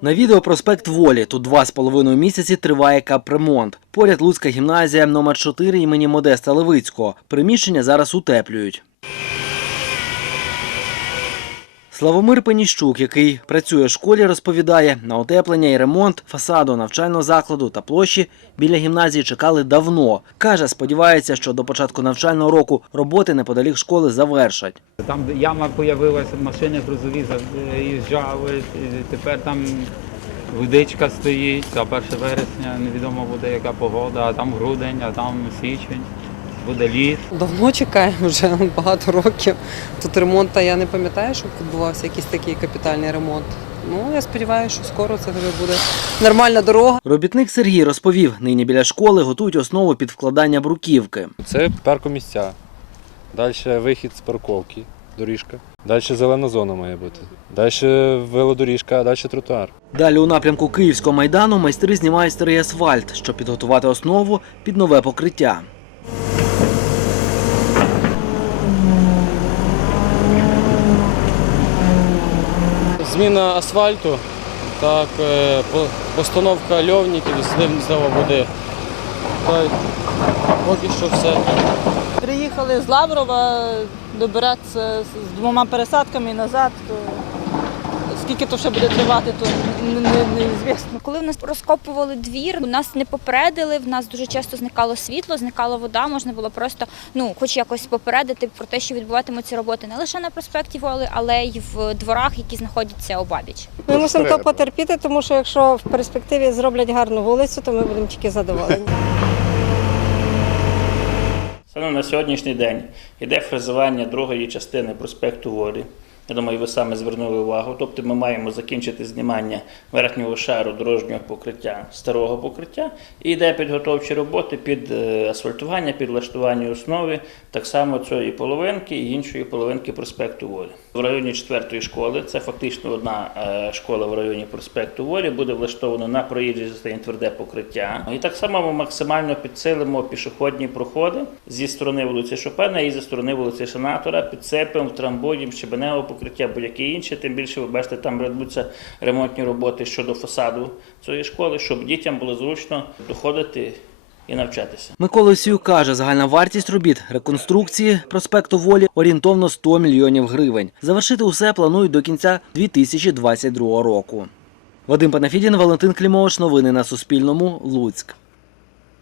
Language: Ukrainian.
На відео проспект Волі. Тут два з половиною місяці триває капремонт. Поряд Луцька гімназія номер 4 імені Модеста Левицького. Приміщення зараз утеплюють. Славомир Пеніщук, який працює в школі, розповідає, на утеплення і ремонт фасаду навчального закладу та площі біля гімназії чекали давно. Каже, сподівається, що до початку навчального року роботи неподалік школи завершать. Там яма з'явилася, машини грузові заїжджали, тепер там водичка стоїть, а 1 вересня невідомо буде яка погода, а там грудень, а там січень, буде. Давно чекаємо вже багато років. Тут ремонт, я не пам'ятаю, щоб відбувався якийсь такий капітальний ремонт. Ну, я сподіваюся, що скоро це вже буде нормальна дорога. Робітник Сергій розповів, нині біля школи готують основу під вкладання бруківки. Це паркомісця. Далі вихід з парковки, доріжка. Далі зелена зона має бути. Далі велодоріжка, а далі тротуар. Далі у напрямку Київського майдану майстри знімають старий асфальт, щоб підготувати основу під нове покриття. Зміна асфальту, так, е, постановка льовників, слив знову буде. Та поки що все. Приїхали з Лаврова добиратися з двома пересадками назад, то скільки то ще буде тривати, то не- не- неізвісно. Коли в нас розкопували двір, нас не попередили. В нас дуже часто зникало світло, зникала вода. Можна було просто ну, хоч якось попередити про те, що відбуватимуться роботи не лише на проспекті Воли, але й в дворах, які знаходяться обабіч. Ми мусимо то потерпіти, тому що якщо в перспективі зроблять гарну вулицю, то ми будемо тільки задоволені. Саме на сьогоднішній день йде фрезування другої частини проспекту Волі. Я думаю, ви саме звернули увагу. Тобто ми маємо закінчити знімання верхнього шару дорожнього покриття, старого покриття, і йде підготовчі роботи під е, асфальтування, під влаштування основи, так само цієї половинки і іншої половинки проспекту Волі. В районі четвертої школи, це фактично одна е, школа в районі проспекту Волі, буде влаштовано на проїжджій частині тверде покриття. І так само ми максимально підсилимо пішохідні проходи зі сторони вулиці Шопена і зі сторони вулиці Сенатора, підсипемо, втрамбуємо, щебеневе покриття, будь-яке інше. Тим більше ви бачите, там ведуться ремонтні роботи щодо фасаду цієї школи, щоб дітям було зручно доходити і навчатися. Микола Сюк каже, загальна вартість робіт реконструкції проспекту Волі орієнтовно 100 мільйонів гривень. Завершити усе планують до кінця 2022 року. Вадим Панафідін, Валентин Клімович. Новини на Суспільному. Луцьк.